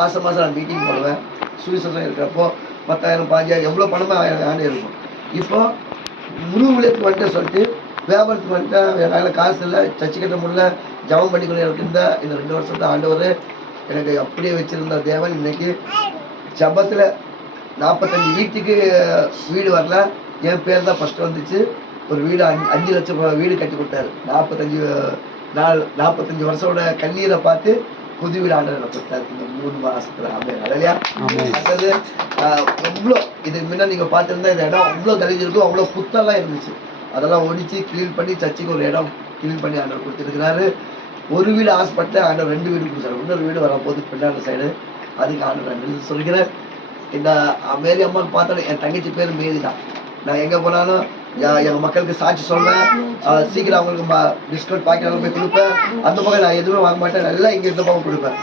மாதம் நான் மீட்டிங் போடுவேன். சுவிசேஷம் இருக்கிறப்போ 10,000 15,000 எவ்வளோ பணமா ஆண்டு இருக்கும். இப்போ முழு விலைக்கு வந்துட்டு சொல்லிட்டு வியாபாரத்துக்கு வந்துட்டேன். என்னால் காசு இல்லை, சர்ச்சை கட்ட முடியல, ஜபம் பண்ணிக்கணும். எனக்கு இந்த 2 வருஷத்தை ஆண்டவர் எனக்கு அப்படியே வச்சிருந்த தேவன் இன்னைக்கு ஜபத்தில் 45 வீட்டுக்கு வீடு வரல, என் பேர் தான் ஃபஸ்ட்டு வந்துச்சு. ஒரு வீடு 5 லட்சம் வீடு கட்டி கொடுத்தாரு. 45 வருஷோட கண்ணீரை பார்த்து புது வீடு ஆண்டவர் கொடுத்தாரு இந்த 3 மாசத்துல. இல்லையா? அடுத்தது எவ்வளோ இது முன்ன நீங்க பார்த்துருந்தா இந்த இடம் அவ்வளோ கழிஞ்சிருக்கும், அவ்வளோ புத்தெல்லாம் இருந்துச்சு. அதெல்லாம் ஒடிச்சு கிளீன் பண்ணி சர்ச்சுக்கு ஒரு இடம் கிளீன் பண்ணி ஆண்டவர் கொடுத்துருக்கிறாரு. ஒரு வீடு ஹாஸ்பிட்டல் ஆண்டவர் 2 வீடு கொடுத்தாரு. இன்னொரு வீடு வரப்போது பின்னாடி சைடு, அதுக்கு ஆண்டவர் நன்றி சொல்கிறேன். இந்த மேரி அம்மாவுக்கு பார்த்தாலும் என் தங்கச்சி பேர் மேரி தான். நான் எங்கே போனாலும் எங்கள் மக்களுக்கு சாட்சி சொல்வேன். சீக்கிரம் அவங்களுக்கு பிஸ்கட் பாக்கெட் போய் கொடுப்பேன். அந்த பக்கம் நான் எதுவுமே வாங்க மாட்டேன், நல்லா இங்கே இந்த பக்கம் கொடுப்பேன்.